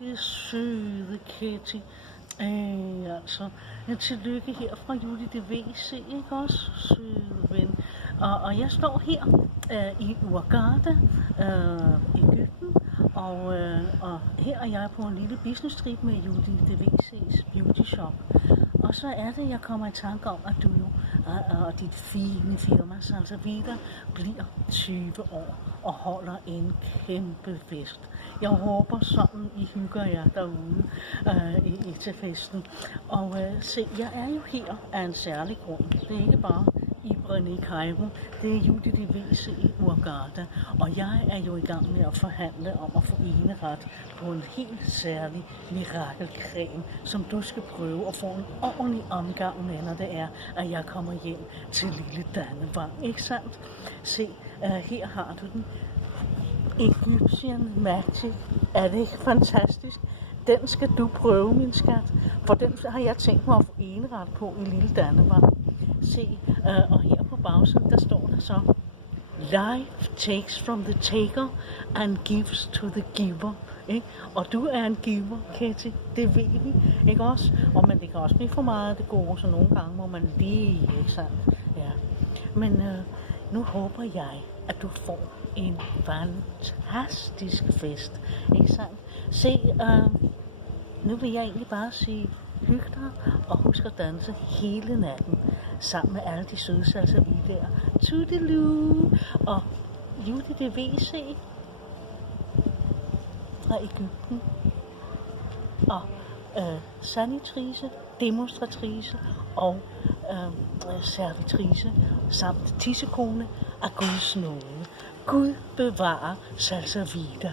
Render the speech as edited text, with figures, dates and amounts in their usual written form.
Det søde Ketty. Altså, tillykke her fra Judy DVC, ikke også, søde ven. Og jeg står her i Hurghada, Egypten, og her er jeg på en lille business trip med Judy DVC's beauty shop. Og så er det, jeg kommer i tanke om, at du jo og dit fine firma, Salsavita, bliver 20 år og holder en kæmpe fest. Jeg håber sådan, I hygger jer derude til festen. Og se, jeg er jo her af en særlig grund. Det er ikke bare Ibren i Cairo, det er Judy DVC i Hurghada. Og jeg er jo i gang med at forhandle om at få eneret på en helt særlig mirakelcreme, som du skal prøve at få en ordentlig omgang med, når det er, at jeg kommer hjem til lille Dannevang. Ikke sandt? Se, her har du den. Egyptian Magic. Er det ikke fantastisk? Den skal du prøve, min skat. For den har jeg tænkt mig at få eneret på i lille Dannevang. Se, og her på bagsiden, der står der så: Life takes from the taker and gives to the giver. Ikke? Og du er en giver, Ketty. Det ved vi, ikke også? Men det kan også blive for meget det gode, så nogle gange må man lige, ikke sandt? Ja. Men nu håber jeg, at du får en fantastisk fest, ikke sandt? Se, nu vil jeg egentlig bare sige, hyg dig og husk at danse hele natten sammen med alle de søde salsavitaer. Toodaloo! Og Judy DVC fra Egypten. Og sanitrice, demonstratrice og servitrice samt tissekone af Guds nåde. Gud bevarer Salsavita.